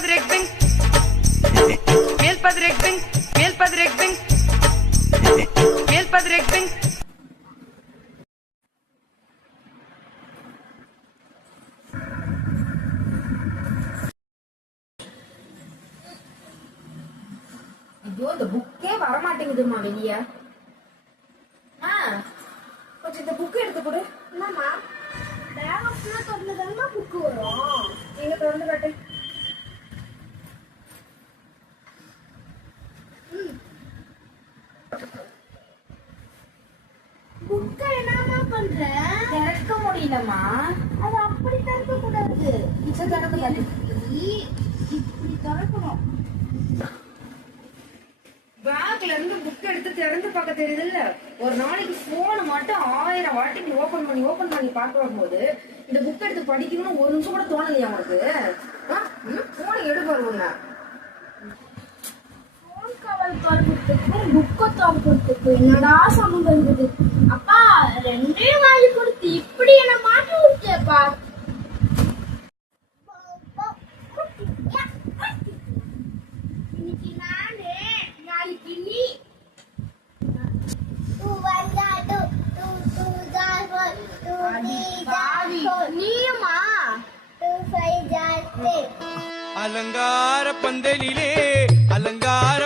Meelpadrekbing, Meelpadrekbing, Meelpadrekbing, Meelpadrekbing. ஐயோ இந்த புக்கே வரமாட்டேங்குதுமா வெளிய. கொஞ்சம் இந்த புக்கு எடுத்து கொடு. என்னம்மா பேக் ஃபுல்லா திறந்துதானமா புக்கு வரும். எங்க திறந்து காட்டு. புக்க என்னமா பண்ற? திறக்க முடியலம்மா. அது அப்படி திறக்க கூடாது. இத திறந்து காட்டு. இப்படி திறக்கணும். பேக்ல இருந்து புக் எடுத்து திறந்து பார்க்க தெரியுதுல்ல. ஒரு நாளைக்கு போன் மட்டும் 1000 வாட்டிக்கு ஓபன் பண்ணி பார்க்கும் போது இந்த புக் எடுத்து படிக்கணும்னு ஒரு நிமிஷம் கூட தோணலையா உனக்கு? போன் எடுப்பாரு உன்ன. போன் கவர் திறக்கிறதுக்கும் புக்கை திறக்கிறதுக்கும் என்னடா சம்பந்தம் இருக்குது? அப்பா ரெண்டே வாங்கி கொடுத்து இப்படி என்ன மாட்டி விட்டேப்பா. இன்னைக்கு நானு நாளைக்கு நீ. நீயுமா? அலங்கார பந்தலிலே அலங்கார